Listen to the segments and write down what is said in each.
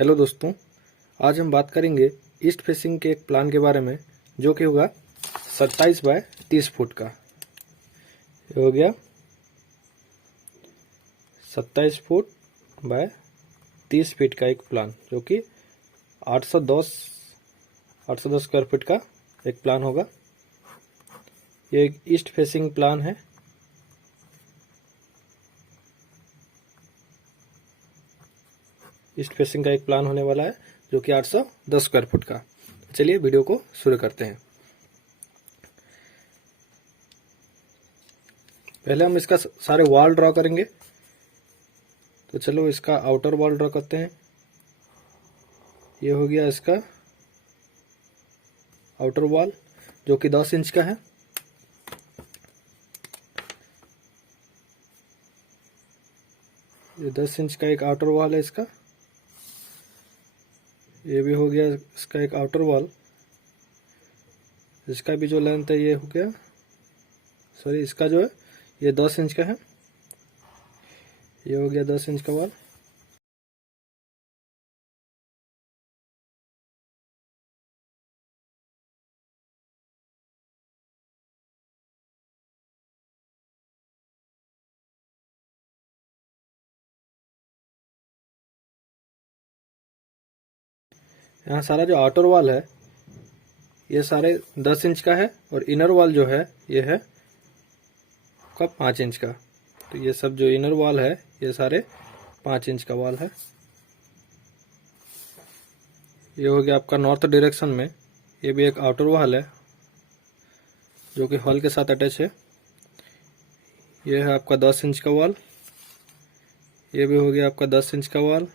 Hello दोस्तों, आज हम बात करेंगे ईस्ट फेसिंग के एक प्लान के बारे में जो कि होगा 27 बाय 30 फुट का। ये हो गया 27 फुट बाय 30 फीट का एक प्लान जो कि 810 स्क्वायर फीट का एक प्लान होगा। ये एक ईस्ट फेसिंग प्लान है। ईस्ट फेसिंग का एक प्लान होने वाला है जो कि 810 स्क्वायर फुट का। चलिए वीडियो को शुरू करते हैं। पहले हम इसका सारे वॉल ड्रॉ करेंगे, तो चलो इसका आउटर वॉल ड्रॉ करते हैं। ये हो गया इसका आउटर वॉल जो कि 10 इंच का है। ये 10 इंच का एक आउटर वॉल है इसका। ये भी हो गया इसका एक आउटर वॉल। इसका भी जो लेंथ है ये हो गया, सॉरी इसका जो है ये 10 इंच का है। ये हो गया 10 इंच का वॉल। यहाँ सारा जो आउटर वॉल है ये सारे 10 इंच का है और इनर वॉल जो है ये है आपका 5 इंच का। तो ये सब जो इनर वॉल है ये सारे 5 इंच का वॉल है। ये हो गया आपका नॉर्थ डायरेक्शन में। ये भी एक आउटर वॉल है जो कि हॉल के साथ अटैच है। ये है आपका 10 इंच का वॉल। ये भी हो गया आपका 10 इंच का वॉल।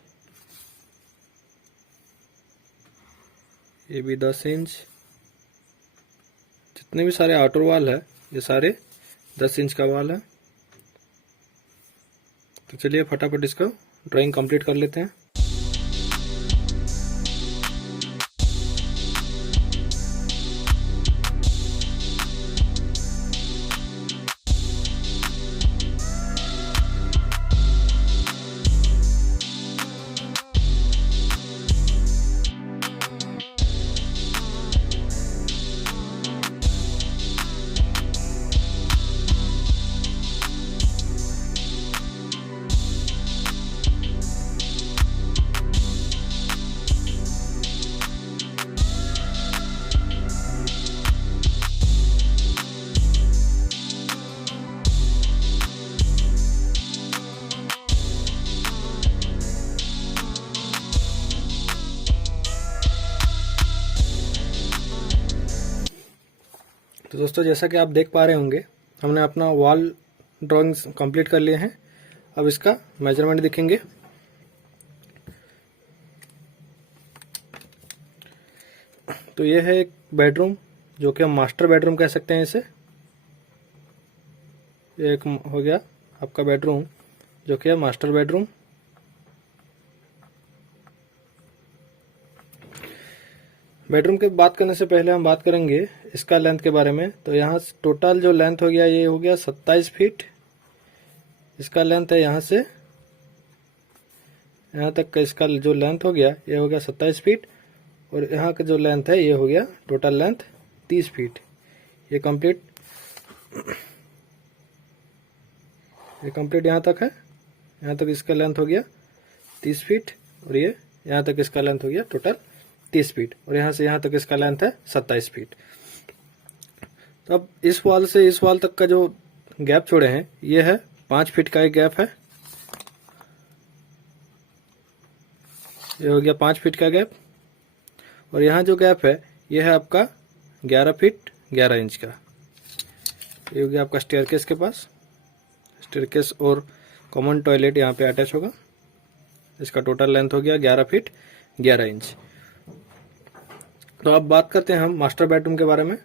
ये भी 10 इंच। जितने भी सारे आउटर वॉल है ये सारे 10 इंच का वॉल है। तो चलिए फटाफट इसका ड्राइंग कंप्लीट कर लेते हैं। तो दोस्तों, जैसा कि आप देख पा रहे होंगे हमने अपना वॉल ड्राइंग्स कंप्लीट कर लिए हैं। अब इसका मेजरमेंट देखेंगे। तो ये है एक बेडरूम जो कि हम मास्टर बेडरूम कह सकते हैं इसे। ये एक हो गया आपका बेडरूम जो कि है मास्टर बेडरूम। बेडरूम की बात करने से पहले हम बात करेंगे इसका लेंथ के बारे में। तो यहाँ टोटल जो लेंथ हो गया ये हो गया 27 फीट। इसका लेंथ है यहाँ से यहाँ तक का। इसका जो लेंथ हो गया ये हो गया 27 फीट और यहाँ का जो लेंथ है ये हो गया टोटल लेंथ 30 फीट। ये कंप्लीट यहाँ तक है। यहाँ तक इसका लेंथ हो गया 30 फीट और ये यहाँ तक इसका लेंथ हो गया टोटल 30 फीट और यहाँ से यहाँ तक इसका लेंथ है 27 फीट। तो अब इस वॉल से इस वॉल तक का जो गैप छोड़े हैं ये है 5 फीट का एक गैप है। ये हो गया 5 फीट का गैप और यहाँ जो गैप है ये है आपका 11 फीट 11 इंच का। ये हो गया आपका स्टेयरकेस के पास। स्टेयरकेस और कॉमन टॉयलेट यहाँ पे अटैच होगा। इसका टोटल लेंथ हो गया 11 फीट 11 इंच। तो अब बात करते हैं हम मास्टर बेडरूम के बारे में।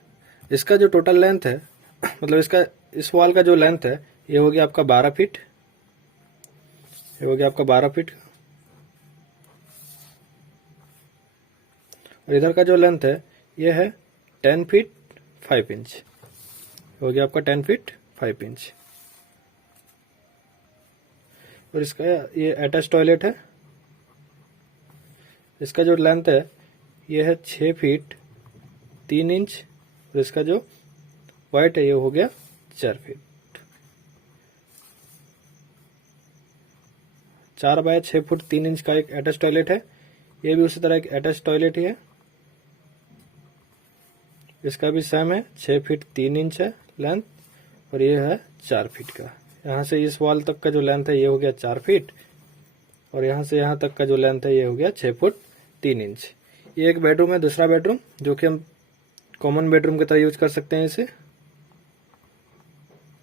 इसका जो टोटल लेंथ है मतलब इसका इस वॉल का जो लेंथ है ये हो गया आपका 12 फीट। ये हो गया आपका 12 फीट और इधर का जो लेंथ है ये है 10 फीट 5 इंच। हो गया आपका 10 फीट 5 इंच। और इसका ये अटैच टॉयलेट है। इसका जो लेंथ है ये है 6 फीट 3 इंच, और इसका जो वाइट है ये हो गया 4 फीट। 4 बाय 6 फुट 3 इंच का एक अटैच टॉयलेट है। ये भी उसी तरह एक अटैच टॉयलेट ही है। इसका भी सेम है, 6 फीट 3 इंच है लेंथ, और ये है 4 फीट का। यहाँ से इस वॉल तक का जो लेंथ है ये हो गया 4 फीट, और यहाँ से यहाँ तक का जो लेंथ है ये हो गया 6 फुट 3 इंच। ये एक बेडरूम है, दूसरा बेडरूम, जो कि हम कॉमन बेडरूम की तरह यूज कर सकते हैं। इसे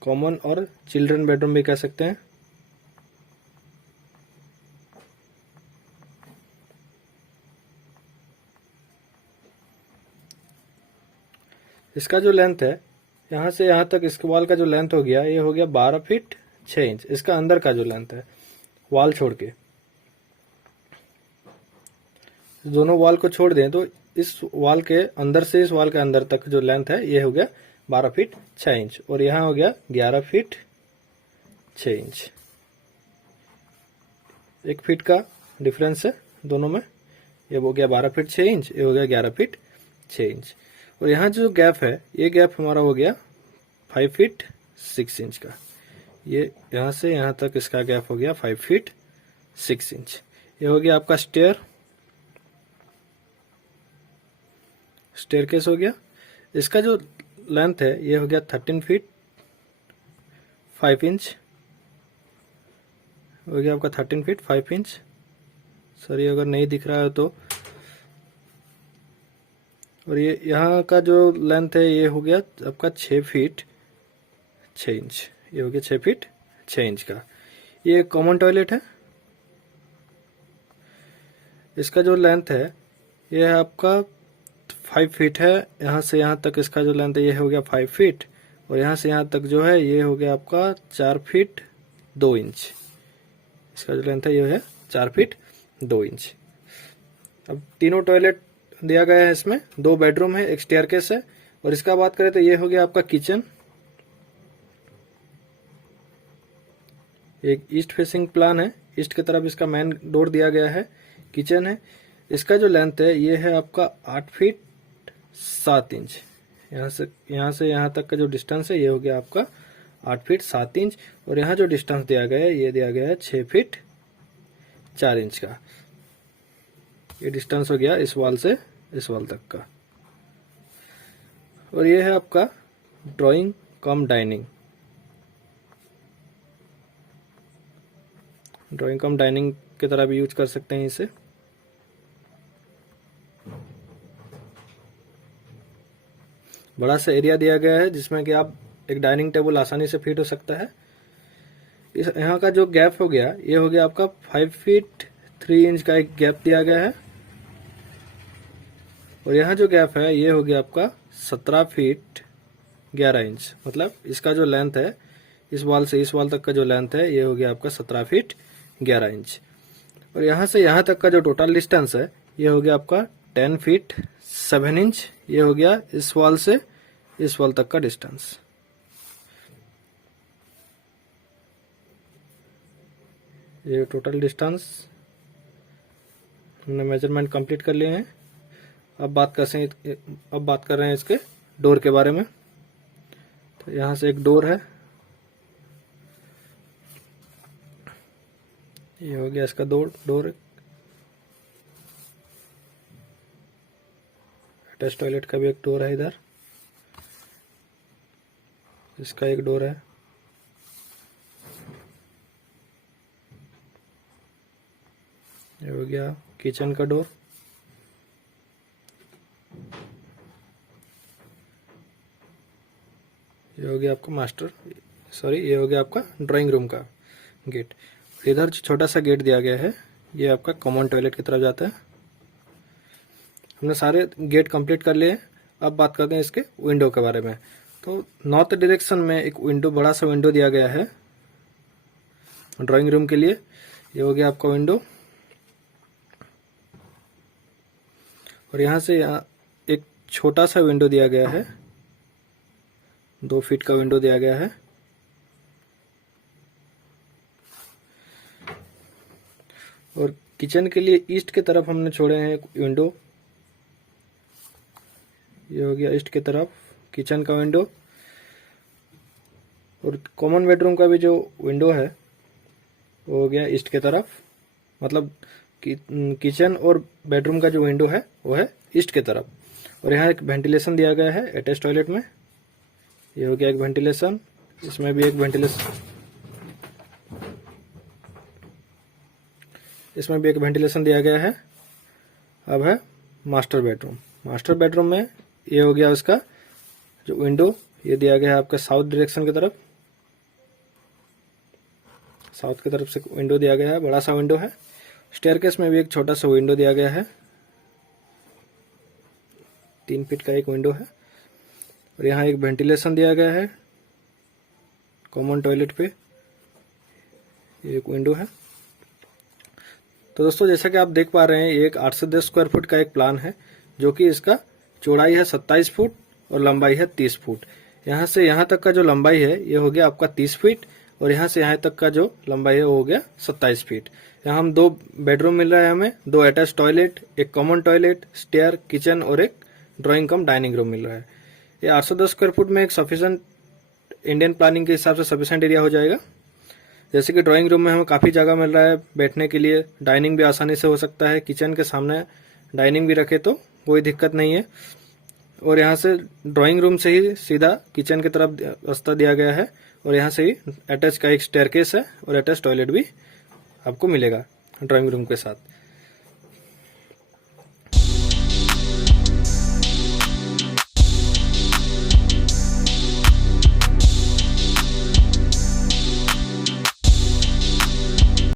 कॉमन और चिल्ड्रन बेडरूम भी कह सकते हैं। इसका जो लेंथ है यहाँ से यहाँ तक, इस वॉल का जो लेंथ हो गया ये हो गया 12 फीट 6 इंच। इसका अंदर का जो लेंथ है वॉल छोड़ के, दोनों वॉल को छोड़ दें तो इस वॉल के अंदर से इस वॉल के अंदर तक जो लेंथ है ये हो गया 12 फीट 6 इंच, और यहाँ हो गया 11 फीट 6 इंच। 1 फीट का डिफरेंस है दोनों में। ये हो गया 12 फीट 6 इंच, ये हो गया 11 फीट 6 इंच। और यहाँ जो गैप है ये गैप हमारा हो गया 5 फीट 6 इंच का। ये यहाँ से यहाँ तक इसका गैप हो गया 5 फीट 6 इंच। ये हो गया आपका स्टेयरकेस हो गया। इसका जो लेंथ है ये हो गया 13 फीट 5 इंच, हो गया आपका 13 फीट 5 इंच। सर ये अगर नहीं दिख रहा है तो, और ये यहाँ का जो लेंथ है ये हो गया आपका 6 फीट 6 इंच। ये हो गया 6 फीट 6 इंच का। ये कॉमन टॉयलेट है। इसका जो लेंथ है ये है आपका 5 फीट है। यहाँ से यहाँ तक इसका जो लेंथ है ये हो गया 5 फीट, और यहाँ से यहाँ तक जो है ये हो गया आपका 4 फीट 2 इंच। इसका जो लेंथ है ये है 4 फीट 2 इंच। अब तीनों टॉयलेट दिया गया है। इसमें 2 बेडरूम है, एक स्टेयरकेस है। और इसका बात करें तो ये हो गया आपका किचन। एक ईस्ट फेसिंग प्लान है, ईस्ट की तरफ इसका मेन डोर दिया गया है। किचन है। इसका जो लेंथ है ये है आपका 8 फीट 7 इंच। यहाँ से यहाँ तक का जो डिस्टेंस है ये हो गया आपका 8 फीट 7 इंच, और यहाँ जो डिस्टेंस दिया गया है ये दिया गया है 6 फीट 4 इंच का। ये डिस्टेंस हो गया इस वॉल से इस वॉल तक का। और ये है आपका ड्राइंग कम डाइनिंग। ड्राइंग कम डाइनिंग की तरह भी यूज कर सकते हैं इसे। बड़ा सा एरिया दिया गया है जिसमें कि आप एक डाइनिंग टेबल आसानी से फिट हो सकता है। इस यहाँ का जो गैप हो गया ये हो गया आपका 5 फीट 3 इंच का एक गैप दिया गया है, और यहाँ जो गैप है ये हो गया आपका 17 फीट 11 इंच। मतलब इसका जो लेंथ है इस वॉल से इस वॉल तक का जो लेंथ है ये हो गया आपका 17 फीट 11 इंच। और यहाँ से यहाँ तक का जो टोटल डिस्टेंस है ये हो गया आपका 10 फीट 7 इंच। ये हो गया इस वॉल से इस वॉल तक का डिस्टेंस। ये टोटल डिस्टेंस हमने मेजरमेंट कंप्लीट कर लिए हैं। अब बात कर रहे हैं इसके डोर के बारे में। तो यहाँ से एक डोर है, ये हो गया इसका डोर। अटैच टॉयलेट का भी एक डोर है इधर, इसका एक डोर है। ये हो गया किचन का डोर। ये हो गया आपका ये हो गया आपका ड्राइंग रूम का गेट। इधर छोटा सा गेट दिया गया है, ये आपका कॉमन टॉयलेट की तरफ जाता है। हमने सारे गेट कंप्लीट कर लिए। अब बात करते हैं इसके विंडो के बारे में। तो नॉर्थ डायरेक्शन में एक विंडो, बड़ा सा विंडो दिया गया है ड्राइंग रूम के लिए। ये हो गया आपका विंडो, और यहाँ से यहाँ एक छोटा सा विंडो दिया गया है, 2 फीट का विंडो दिया गया है। और किचन के लिए ईस्ट की तरफ हमने छोड़े हैं एक विंडो, ये हो गया ईस्ट की तरफ किचन का विंडो। और कॉमन बेडरूम का भी जो विंडो है वो हो गया ईस्ट की तरफ, मतलब किचन और बेडरूम का जो विंडो है वो है ईस्ट की तरफ। और यहाँ एक वेंटिलेशन दिया गया है अटैच टॉयलेट में, ये हो गया एक वेंटिलेशन, इसमें भी एक वेंटिलेशन, इसमें भी एक वेंटिलेशन दिया गया है। अब है मास्टर बेडरूम। मास्टर बेडरूम में ये हो गया उसका जो विंडो, ये दिया गया है आपका साउथ डायरेक्शन की तरफ, साउथ की तरफ से विंडो दिया गया है, बड़ा सा विंडो है। स्टेयरकेस में भी एक छोटा सा विंडो दिया गया है, 3 फीट का एक विंडो है। और यहाँ एक वेंटिलेशन दिया गया है कॉमन टॉयलेट पे, एक विंडो है। तो दोस्तों जैसा कि आप देख पा रहे हैं ये एक 8 से 10 स्क्वायर फुट का एक प्लान है, जो कि इसका चौड़ाई है 27 फुट और लंबाई है 30 फुट। यहाँ से यहाँ तक का जो लंबाई है ये हो गया आपका 30 फीट, और यहाँ से यहाँ तक का जो लंबाई है वो हो गया 27 फीट। यहाँ हम 2 बेडरूम मिल रहा है, हमें 2 अटैच टॉयलेट, एक कॉमन टॉयलेट, स्टेयर, किचन और एक ड्राइंग कम डाइनिंग रूम मिल रहा है। ये 8 से 10 स्क्वायर फुट में एक सफिशिएंट इंडियन प्लानिंग के हिसाब से सफिशिएंट एरिया हो जाएगा। जैसे कि ड्राइंग रूम में हमें काफ़ी जगह मिल रहा है बैठने के लिए, डाइनिंग भी आसानी से हो सकता है, किचन के सामने डाइनिंग भी रखे तो कोई दिक्कत नहीं है। और यहाँ से ड्राइंग रूम से ही सीधा किचन की तरफ रास्ता दिया गया है, और यहाँ से ही अटैच का एक स्टेयरकेस है और अटैच टॉयलेट भी आपको मिलेगा ड्राइंग रूम के साथ।